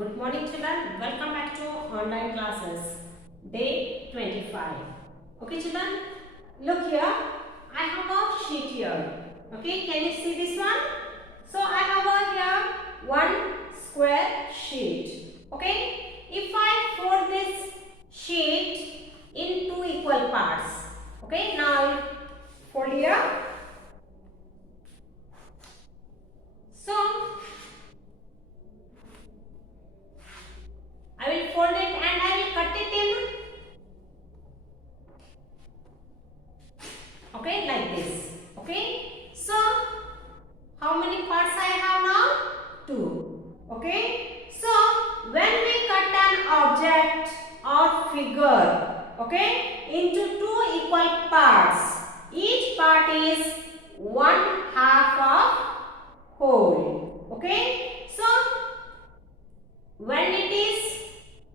Good morning children, welcome back to online classes, day 25. Okay children, look here, I have a sheet here. Okay, can you see this one? So I have here one square sheet. Okay, if I fold this sheet in two equal parts. Okay, now I will fold here. So I will fold it and I will cut it in, okay, like this. Okay, so how many parts I have now? Two. Okay, so when we cut an object or figure, okay, into two equal parts, each part is 1/2 of whole. Okay, so when it is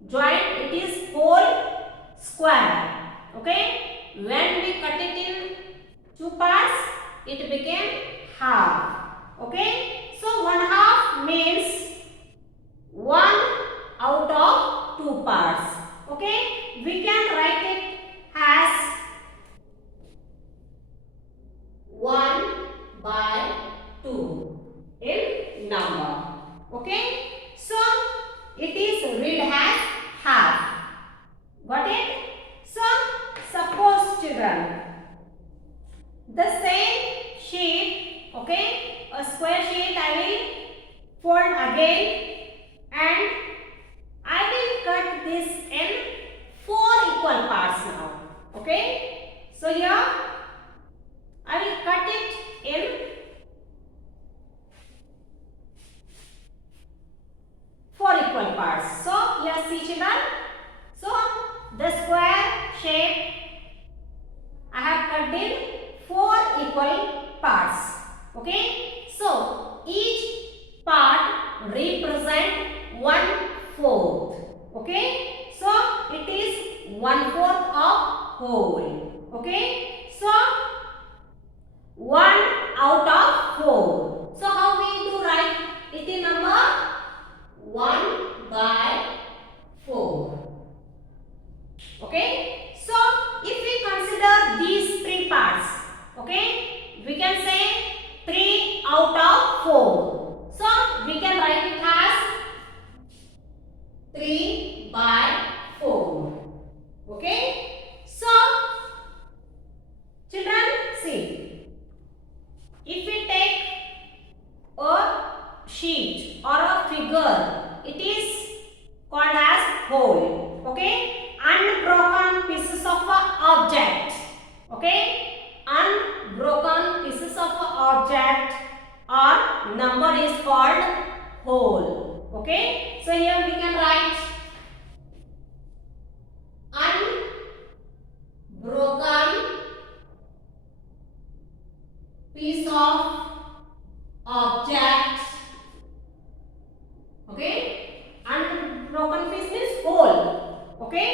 joined, it is whole square. Okay, when we cut it in two parts, it became half. Okay, so 1/2 means 1 out of 2 parts. Okay, we can write it as 1/2 in number. Okay, so it is read as half. Got it? So suppose children, the same sheet, okay, a square sheet I will fold again and I will cut this in 4 equal parts now. Okay, so here I will cut it in 4 equal parts. So here see children, so the square shape I have cut in 4 equal parts. Okay, so each part represent 1/4. Okay, so it is 1/4 of whole. Okay, so 1 out of 4. So how we do write it in number? 1/4. Okay, so if we consider these 3 parts, okay, we can say 3 out of 4. So we can write it as 3/4. Okay, so children see, if we take a sheet or a figure, it is called as whole. Okay, unbroken pieces of an object. Okay, unbroken pieces of an object or number is called whole. Okay, so here we can write unbroken piece of object. Okay, unbroken piece means whole. Okay,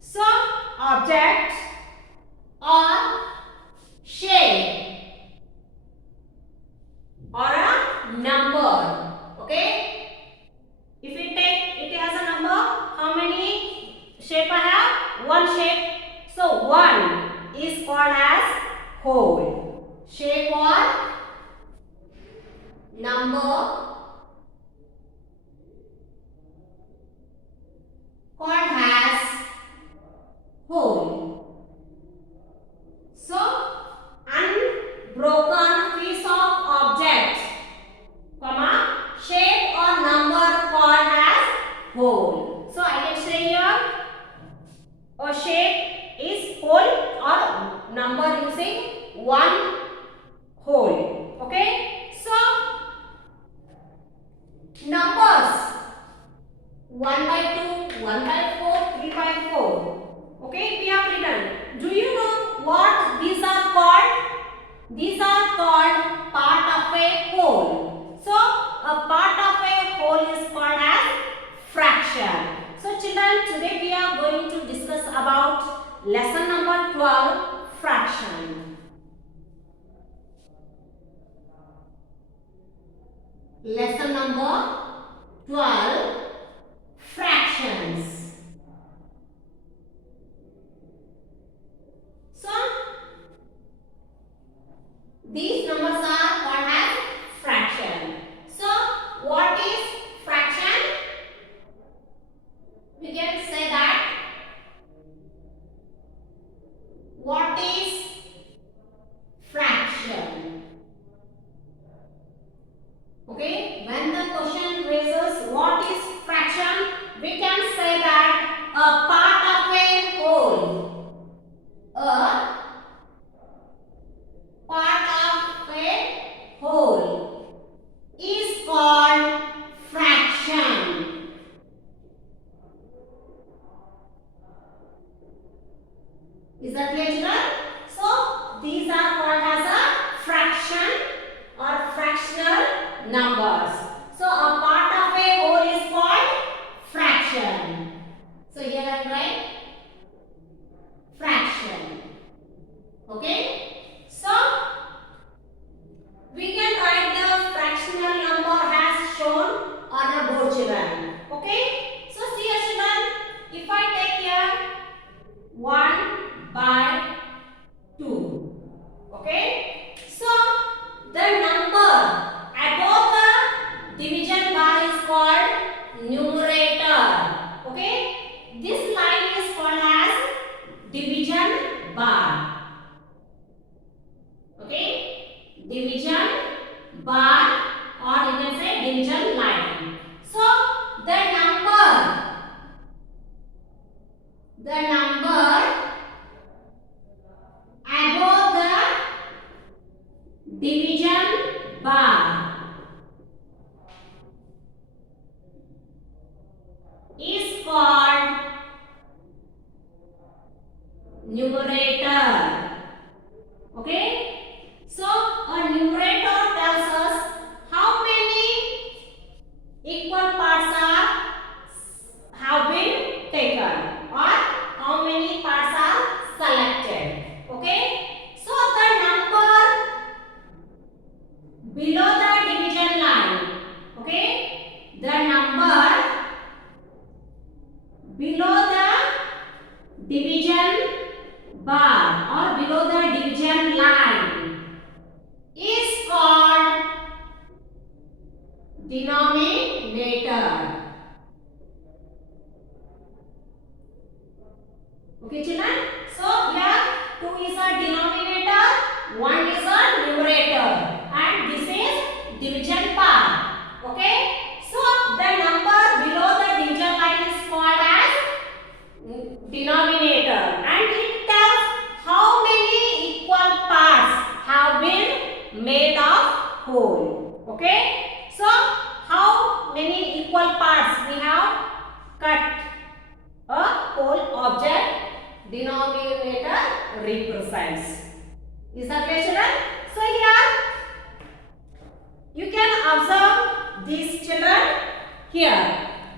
so object or shape or a number. Okay, if we take it as a number, how many shape I have? 1 shape, so 1 is called as whole. Shape or number called as whole. So unbroken piece of object, comma, shape or number called as whole. So I can say here a shape is whole or number using 1 whole. Okay, so numbers 1/2, 1/4, 3/4. Okay, we have written. Do you know what these are called? These are called part of a whole. So a part of a whole is called as fraction. So children, today we are going to discuss about lesson number 12, fraction. Lesson number 12, Okay, when the question raises what is fraction, we can say that a part of a whole. A part of a whole is called fraction. Is that clear, children? So these are called as a fraction or fractional numbers. So a part of a whole is called fraction. So here I am write fraction. Okay. So we can write the fractional number as shown on a board, children. Okay. So see here, children. If I take here 1/2. Okay. So the number above the division bar is called numerator. Okay. This line is called as division bar. Okay. Division bar, or you can say division line. So the number above the division bar is called numerator. Okay. So a numerator tells us how many equal parts have been taken, or how many parts are selected. Okay. So the number below the division line. Okay. The number below the division bar or below the division line is called denominator. Okay, children. So here 2 is a denominator, 1 is a numerator, and this is division bar. Okay. So the number below the division line is called as denominator, and it tells how many equal parts have been made of whole. Okay. So how many equal parts we have cut a whole object denominator represents. Is that clear, children? So here you can observe these, children. Here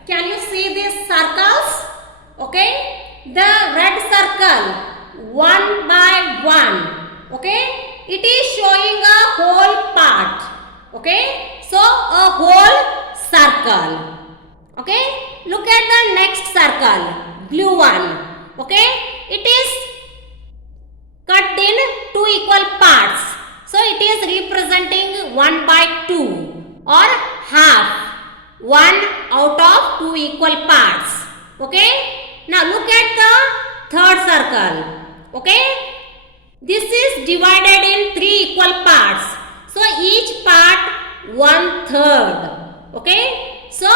can you see these circles? Okay. The red circle 1 by 1. Okay. It is showing a whole part. Okay. So a whole circle. Okay. Look at the next circle, blue one. Okay. It is cut in 2 equal parts. So it is representing 1/2 or half. 1 out of 2 equal parts. Okay. Now look at the third circle. Okay. This is divided in 3 equal parts. So each part 1/3. Okay. So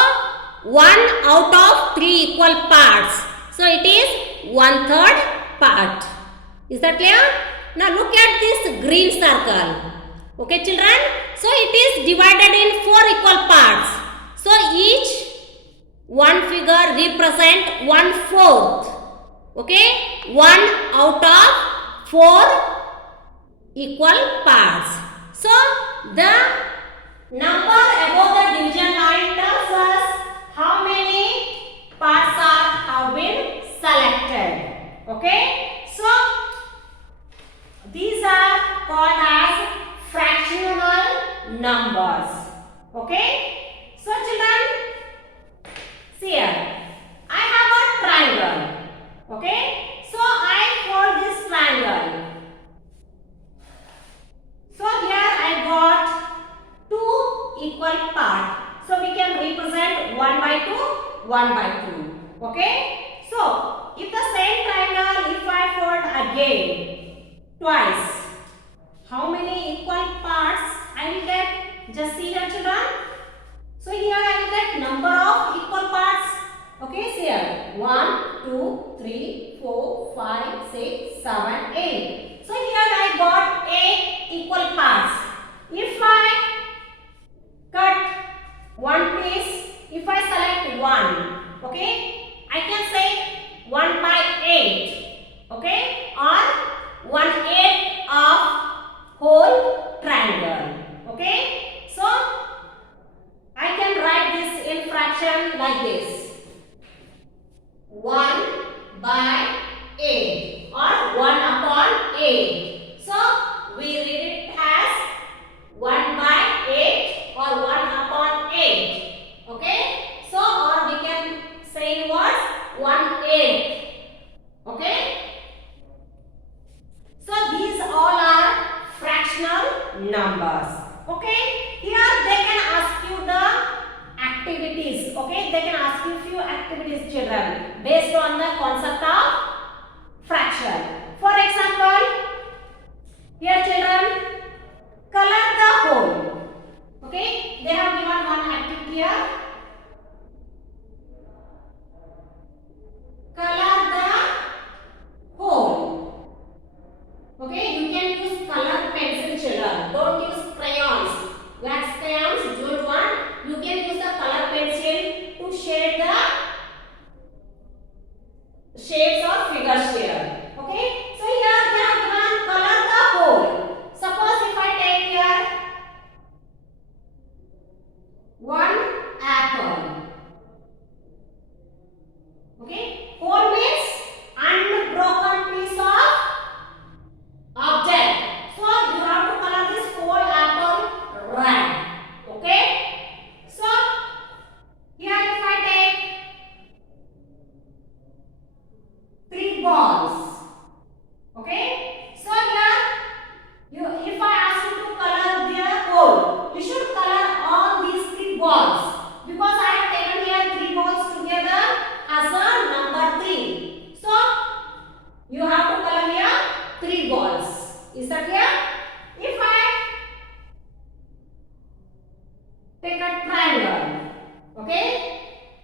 1 out of 3 equal parts. So it is 1/3 part. Is that clear? Now look at this green circle. Okay, children. So it is divided in 4 equal parts. So each one figure represent 1/4. Okay. 1 out of 4 equal parts. So the number above the division line tells us how many parts have been selected. Okay. So these are called as fractional numbers. Okay. So children, see here, I have a triangle. Okay. So I fold this triangle. So here I got 2 equal parts. So we can represent 1/2, 1/2. Okay. So if the same triangle, if I fold again twice, how many equal parts I will get? Just see here, children. like this. 1 by 8 or 1 upon 8. So we read it as 1 by 8 or 1 upon 8. Okay. So or we can say in words 1/8. Okay. So these all are fractional numbers. Okay. Here they can ask you the activities. Okay. They can ask you few activities, children, based on the concept of fraction. For example, here children, color the whole. Okay. They have given one activity here. Color the whole. Okay, you can use color pencil, children. Don't use crayons. Wax crayons, don't want. You can use the color pencil to shade the shapes or figures here. Okay, so here they have given color the whole. Suppose if I take here one apple. Okay, whole means unbroken piece of object. So you have to color this whole apple red. Okay. So here if I take 3 balls. Okay. So here if I ask you to color their whole, you should color all these 3 balls because I have taken here 3 balls together as a number 3. So you have to color here 3 balls. Is that clear? If I take a triangle, okay?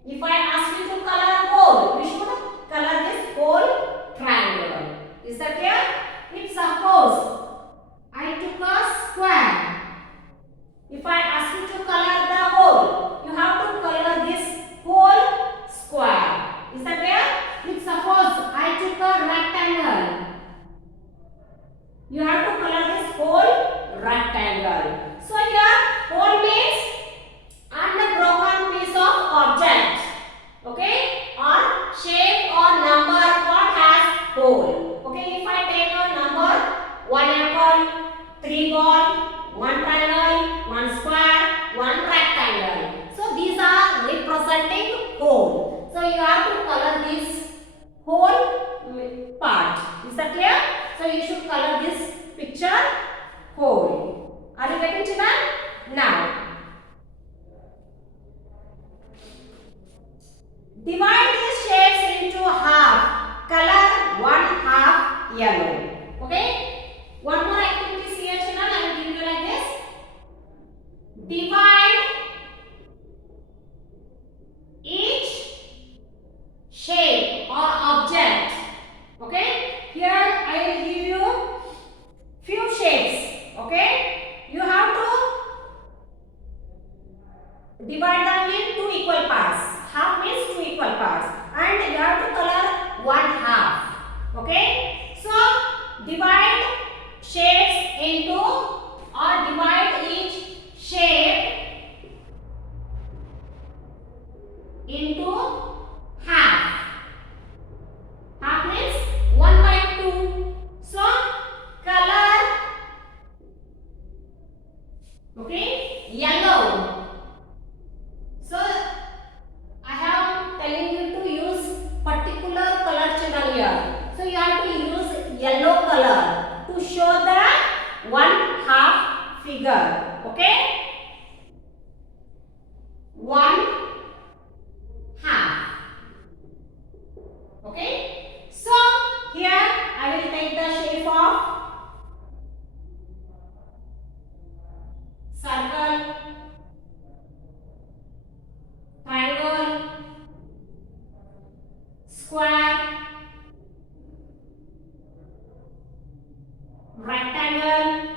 If I ask you to color whole, you should color this whole triangle. Is that clear? If suppose I took a square, if I ask you to color the whole, you have to color this whole square. Is that clear? If suppose I took a rectangle, you have to color this whole rectangle. So here whole means unbroken piece of object. Okay? Or shape or number what has whole. Okay? If I take a number 1 apple, 3 ball, 1 triangle, 1 square, 1 rectangle. So these are representing whole. So you have to color this whole part. Is that clear? So you should color this picture whole. Are you getting, children? Now, divide these shapes into half. Color 1 half yellow. Okay? One more activity here, children. I will give you like this. Divide each shape or object. Okay? Here I will give you few shapes. Okay? You have to divide them in 2 equal parts. Half means 2 equal parts. And you have to color 1 half. Okay? So divide shapes into or divide each shape into half. Half means 1 by 2. So color, okay, yellow. So I am telling you to use particular color, children, here. So you have to use yellow color to show the 1 half figure. Okay, 1 half. Okay, so here I will take the shape of circle, triangle, square, rectangle.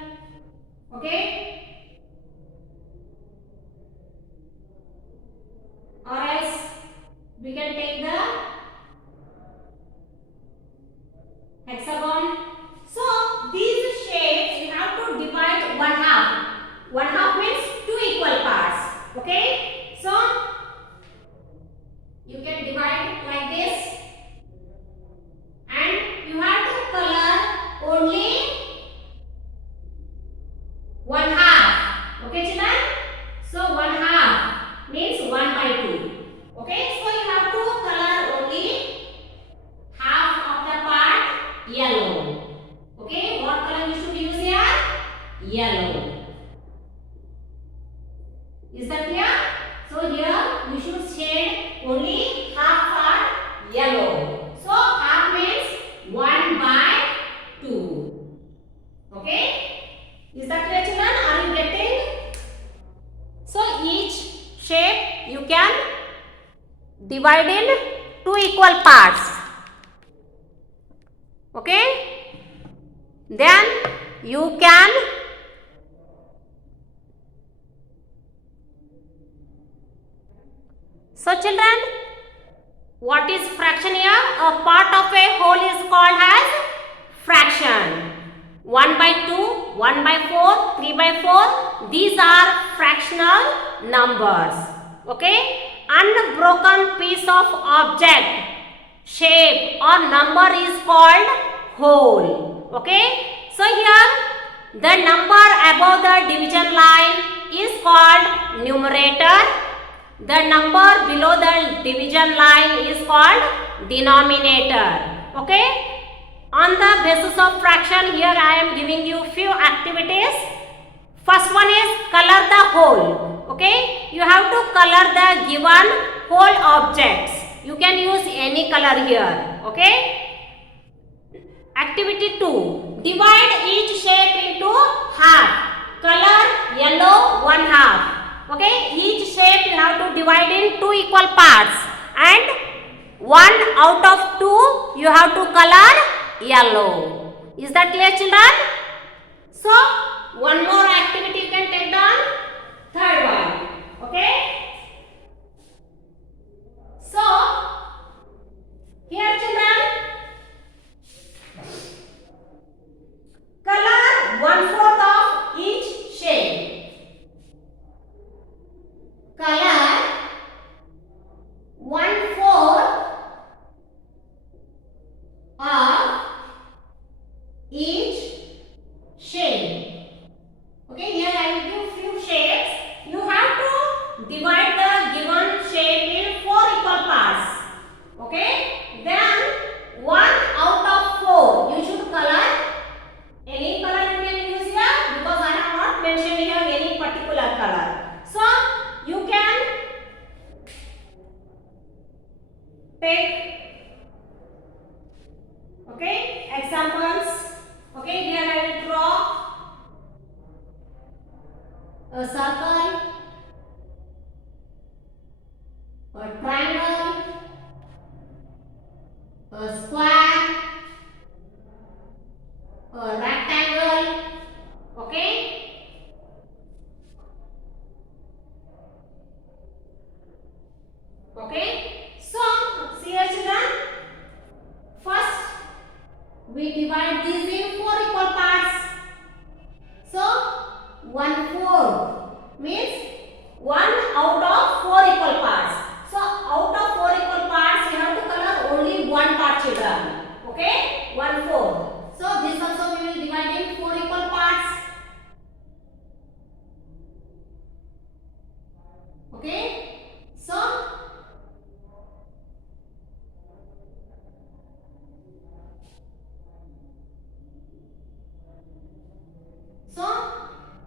Okay, Is that clear? So here you should shade only half part yellow. So half means 1 by 2. Okay? Is that clear, children? Are you getting? So each shape you can divide in 2 equal parts. Okay? Then you can so children, what is fraction here? A part of a whole is called as fraction. 1 by 2, 1 by 4, 3 by 4. These are fractional numbers. Okay? Unbroken piece of object, shape or number is called whole. Okay? So here the number above the division line is called numerator. The number below the division line is called denominator. Okay? On the basis of fraction, here I am giving you few activities. First one is color the whole. Okay? You have to color the given whole objects. You can use any color here. Okay? Activity 2. Divide each shape into half. Color yellow 1 half. Okay, each shape you have to divide in 2 equal parts and 1 out of 2 you have to color yellow. Is that clear, children? So, one more activity you can take down. Third one. Okay. So, here children, color 1/4 of each shape. Color 1/4 of each shade. Okay, here I will give few shades. You have to divide the given shape in 4 equal parts. Okay, then 1 out of 4 you should color. Any color you can use here because I have not mentioned here any particular color. So you can take examples. Okay, here I will draw a circle, a triangle, a square, a rectangle. Okay. Okay, so see here children, first we divide these in 4 equal parts. So 1/4 means 1 out of 4 equal parts. So out of 4 equal parts you have to color only 1 part, children. Okay, 1/4. So this also we will divide in 4 equal parts. Okay, so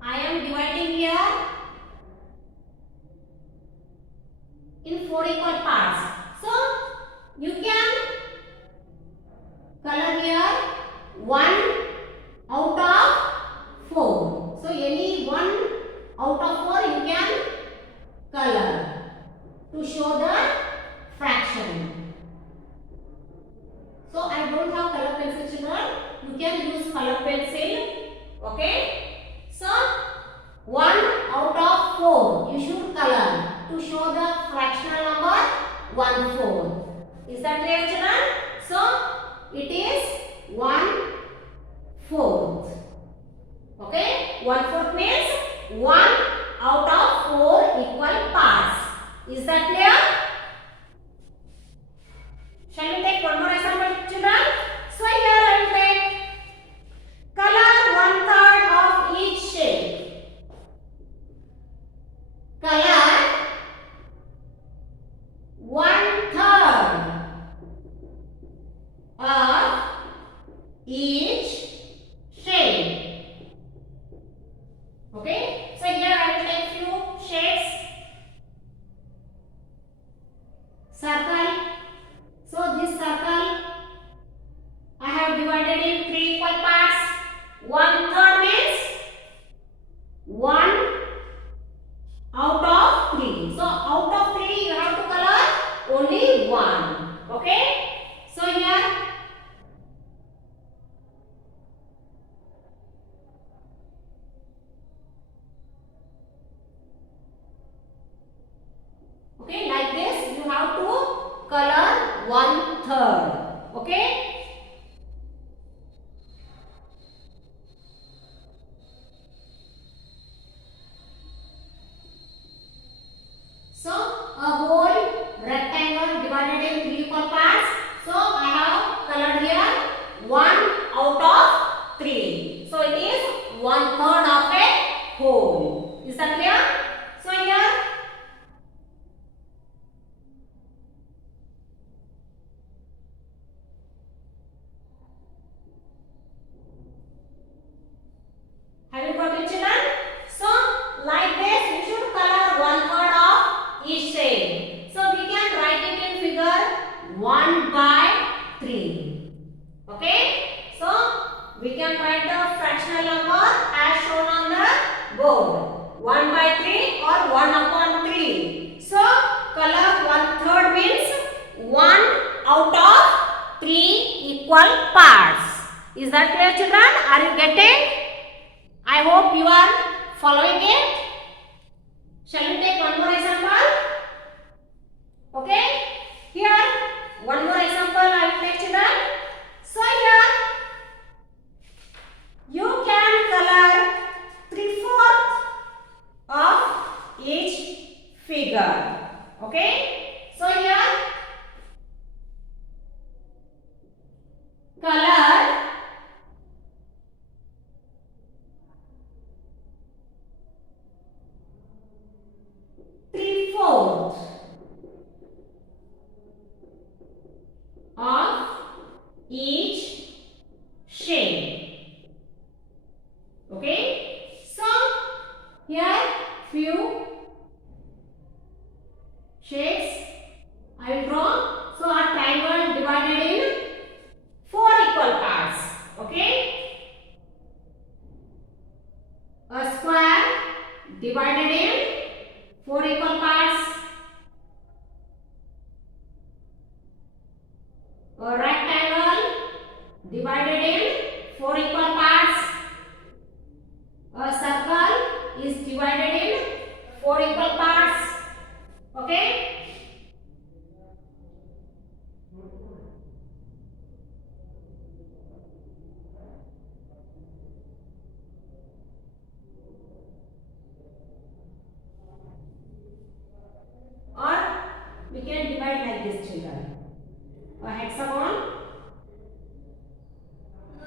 I am dividing here in 4 equal parts. So you can color here 1 out of 4. So any 1 out of 4 you can color to show the fraction. So I don't have color pencil, children. You can use color pencil. Okay. So 1 out of 4 you should color to show the fractional number 1/4. Is that clear, children? So it is 1/4. Okay, 1/4 means 1 out of 4 equal parts. Is that clear? Shall we take one more example, children? So here I will take color 1/3 of each shape. Color 1/3 of each shade. Okay, so here I will take few shades. Okay. So a whole rectangle divided in three equal parts. So I have colored here 1 out of 3. So it is 1/3 of a whole. Is that clear? So here have you got it, children? So like this we should color 1/3 of each shade. So we can write it in figure 1/3. Okay? So we can write the fractional number as shown on the board. 1/3 or 1/3. So color 1/3 means 1 out of 3 equal parts. Is that clear, children? Are you getting? I hope you are following it. Shall we take one more example? Okay. Here one more example I will take, children. So here you can color 3/4 of each figure. Okay. So here color 3/4 of each shade. Okay. So here few shades I will draw. So a triangle divided in 4 equal parts. Okay. A square divided in 4 equal parts. A rectangle divided in 4 equal parts. A circle is divided in 4 equal parts. Okay. Or we can divide like this, children. A hexagon.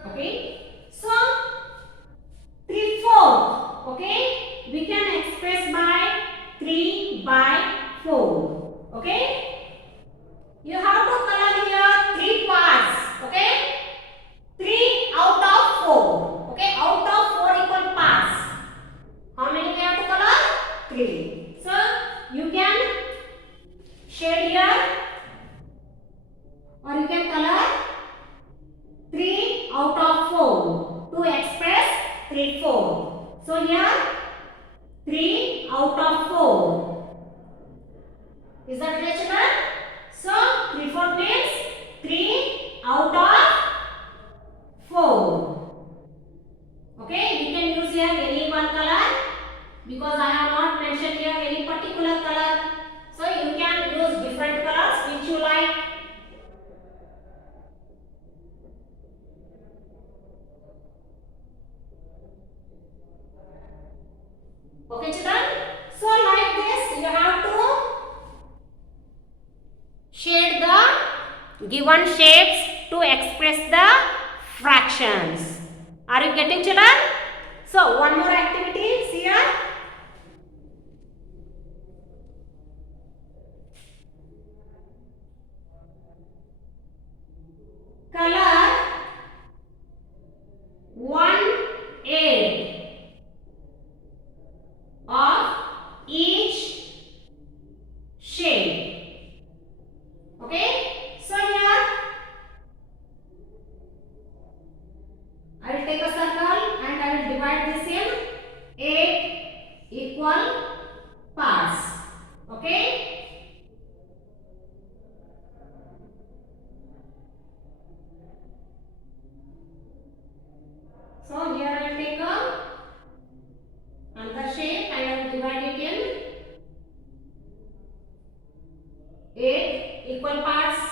Okay. So 3/4. Okay. We can express by 3/4. Okay. You have to color here 3 parts. Okay. 3 out of 4. Okay. Out of 4 equal parts. How many we have to color? 3. So you can shade here or you can color 3 out of 4 to express 3/4. So here 3 out of 4. Is that clear, children? So 3/4 means 3 out of 4. Okay, we can use here any one color because I have not mentioned here any particular color. So you can use different colors which you like. Okay, children. So like this you have to shade the given shapes to express the fractions. Are you getting, children? So one more activity is here. Color 1/8 of each shade. Okay. So here I will take a circle and I will divide this in 8 equal parts. Okay. So here I will take another shape and I will divide it in 8 equal parts.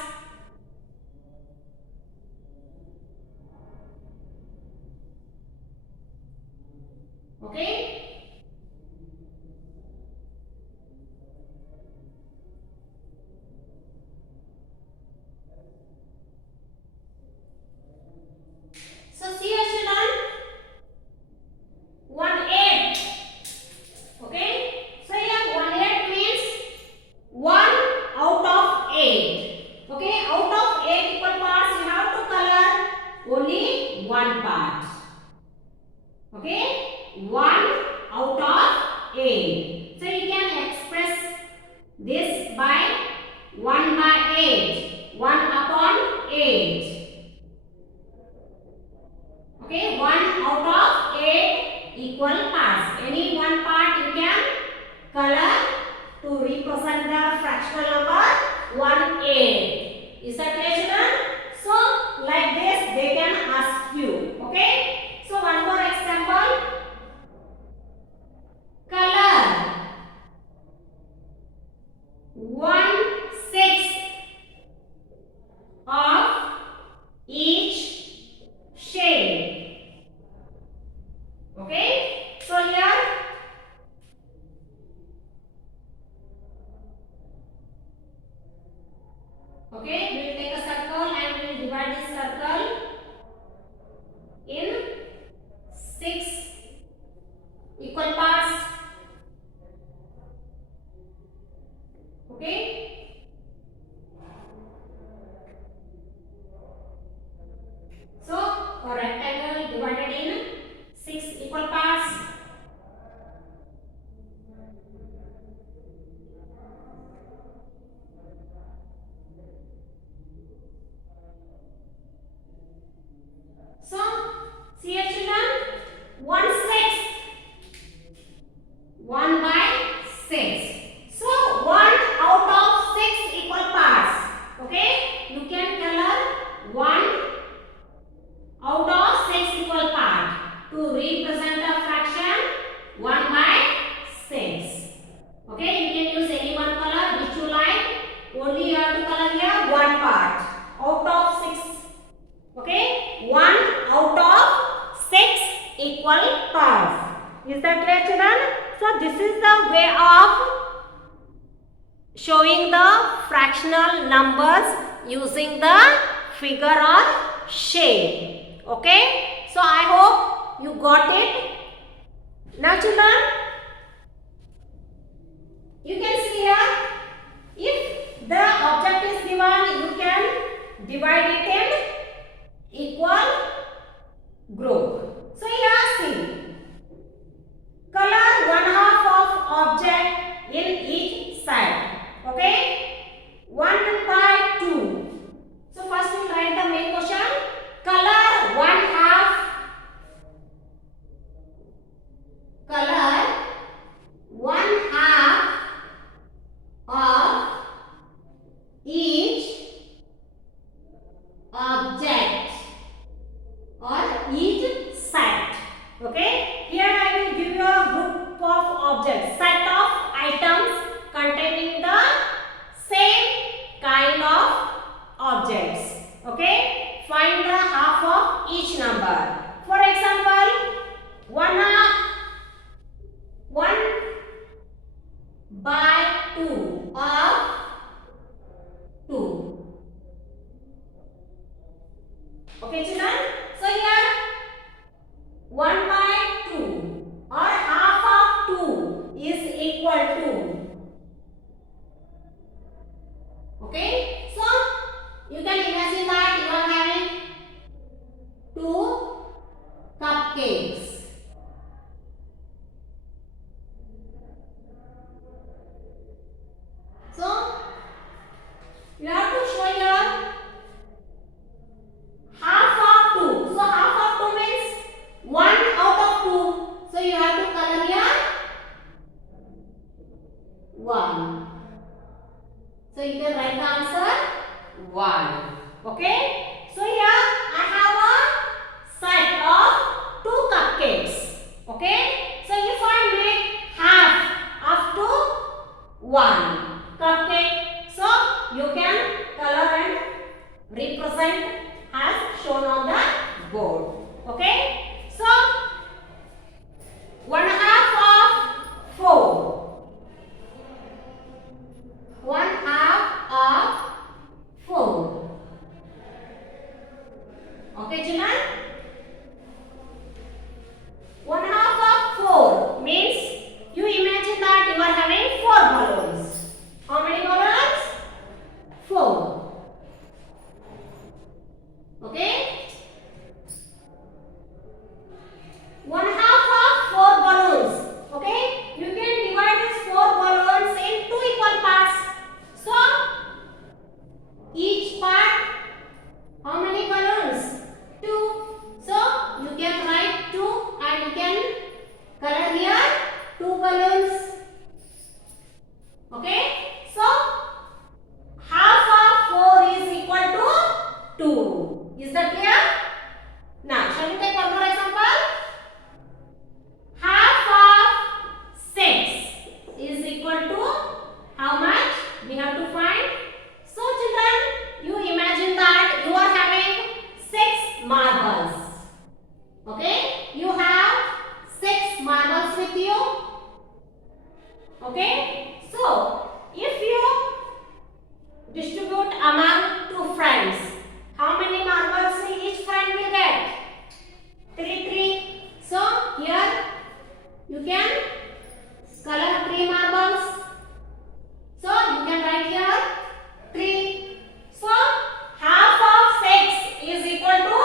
this by 1 by 8. 1 upon 8. Okay, 1 out of 8 equal parts. Any one part you can color to represent the fractional number 1/8. Is that clear, children? So, like this they can ask you. Okay? So, one more example. Color 1/6 of each shade. Okay? So, here okay, we will take a circle and we will divide this circle in 6 equal parts. Okay? So, a rectangle divided in 6 equal parts. So, see here, children, 1/6, 1 by 6. So, 1 out of 6 equal parts. Okay, you can color 1 out of 6 equal parts to represent the fraction 1 by 6. Okay, you can use any one color which you like. Only you have to color here one part out of 6. Okay, 1 out of 6 equal parts. Is that clear, children? So, this is the way of showing the fractional numbers using the figure or shape. Okay, so I hope you got it. Now, children, you can see here, if the object is given, you can divide it in equal group. So, here see, color 1/2 of object in each side. Okay, 1 by 2. So, first we write the main question. Color 1/2. Color 1/2 of each object or each set. Okay, here I will give you a group of objects, set of items containing the same kind of objects. Okay, find the half of each number. For example, 1 by 2 of 2. Okay, children? So, here 1 by 2 or half of 2 is equal to. Okay, so you can imagine that you are having 2 cupcakes. So, you have to show here half of 2. So, half of 2 means 1 out of 2. So, you have to color here 1. So, you can write the answer 1. Okay. So, here I have a set of 2 cupcakes. Okay. So, if I make half of 2, 1 cupcake. So, you can color and represent as shown on the board. Okay. So, 1/2 of 4. 1/2 of 4. Okay, children? 1/2 of 4 means you imagine that you are having 4 balloons. Okay? So, if you distribute among two friends, how many marbles each friend will get? 3. So, here you can color 3 marbles. So, you can write here 3. So, half of 6 is equal to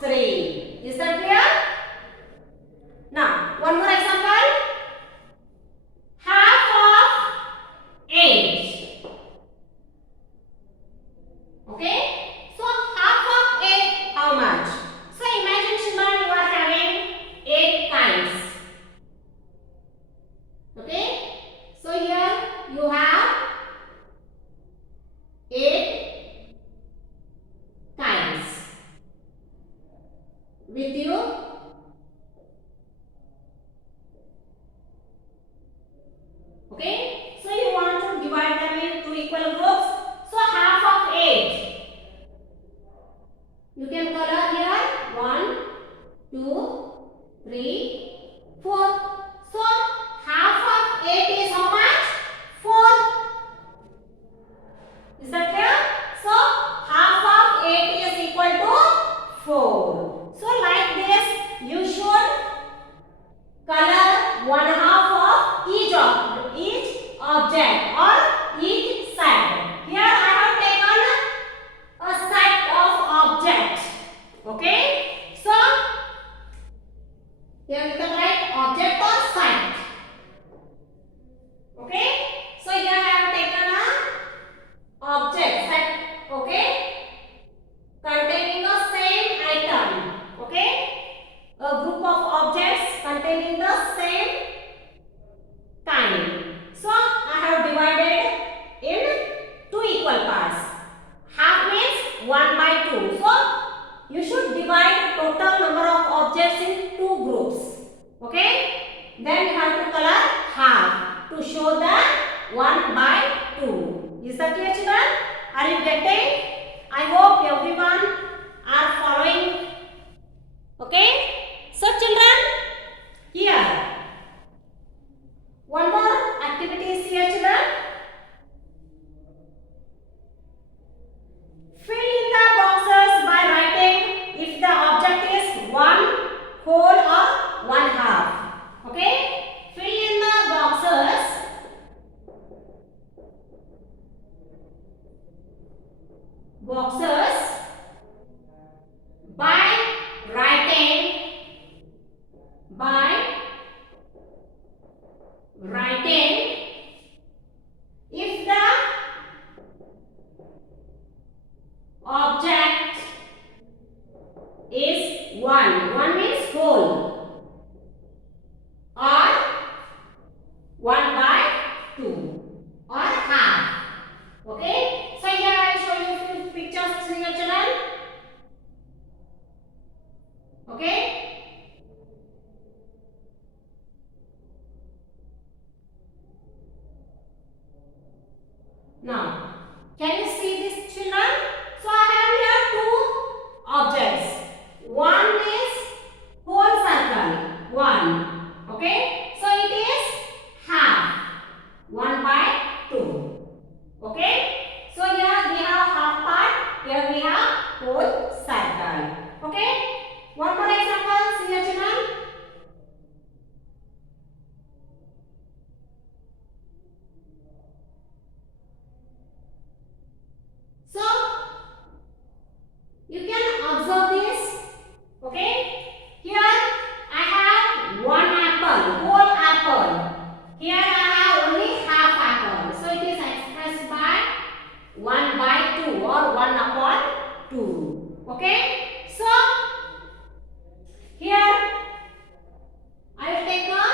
3. Is that clear? Now, one more example. Half of 8. Okay? So, half of 8, how much? So, imagine children, you are having 8 kinds. Okay? So, here you have 8 kinds with you. Okay? So, you want to divide them into equal groups. So, half of 8. You can color here 1, 2, 3, 4. So, half of 8 is how much? 4. Is that clear? So, half of 8 is equal to 4. So, like this, you should color 1/2 of each object or each set. Here I have taken a set of objects. Okay? So, here you can write object or set. Okay? So, here I have taken a object set. Okay? Containing the same item. Okay? A group of objects containing the same kind. So, I have divided in 2 equal parts. Half means 1/2. So, you should divide total number of objects in 2 groups. Okay? Then you have to color half to show that 1/2. Is that clear, children? Are you getting? I hope everyone are following. Okay? So, children, here one more activity is here, children. Fill in the boxes by writing if the object is 1 whole or 1/2. Okay? Fill in the boxes by writing if the object is 1. 1 means whole or 1/2 or half. Okay? So here I show you few pictures here, children. Okay? Now, can you see this, children? So I have here 2 objects. One is whole circle, 1. Okay? So it is half, 1/2. Okay? So here we have half part, here we have whole circle. Okay? One more example, see here, children. So, you can observe this. Okay? Here I have 1 apple, whole apple. Here I have only half apple. So, it is expressed by 1/2 or 1/2. Okay? So, here I will take a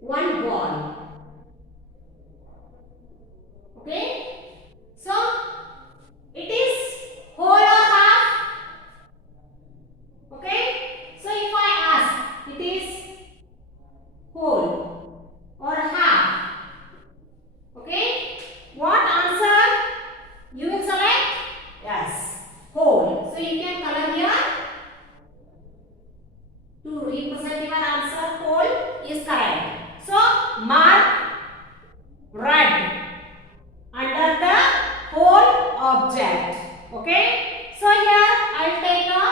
1 ball. Okay? So, it is whole or half? Okay? So, if I ask, it is whole or half? Okay? What answer you will select? Yes, whole. So, you can color here to represent your your answer whole is correct. So mark red under the whole object. Okay. So here I will take a,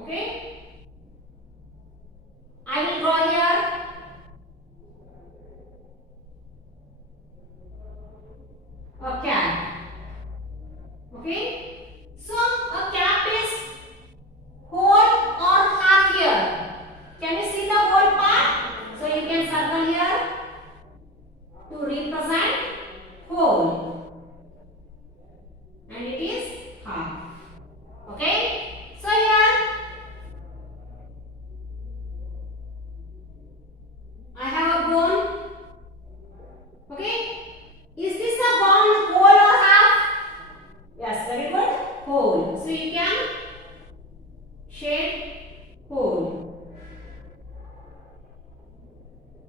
okay, I will draw here a cap. Okay. So a cap is whole or half here. Can you see the whole part? So you can circle here to represent whole, and it is half. Okay. So here I have a bone. Okay. Is this a bone whole or half? Yes, very good. Whole. So you can shade whole.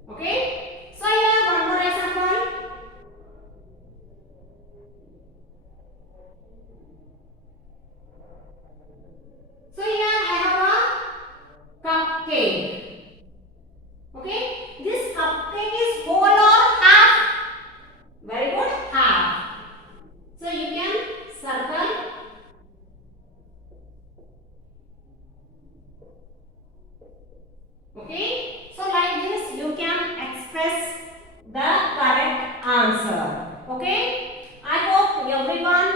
Okay. So here one more example. So here I have a cupcake. Okay. This cupcake is whole or half? Very good. Half. So you can circle okay. So like this you can express the correct answer. Okay. I hope everyone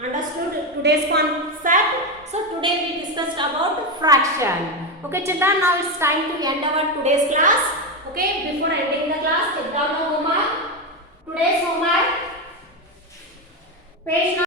understood today's concept. So today we discussed about fraction. Okay children, now it's time to end our today's class. Okay.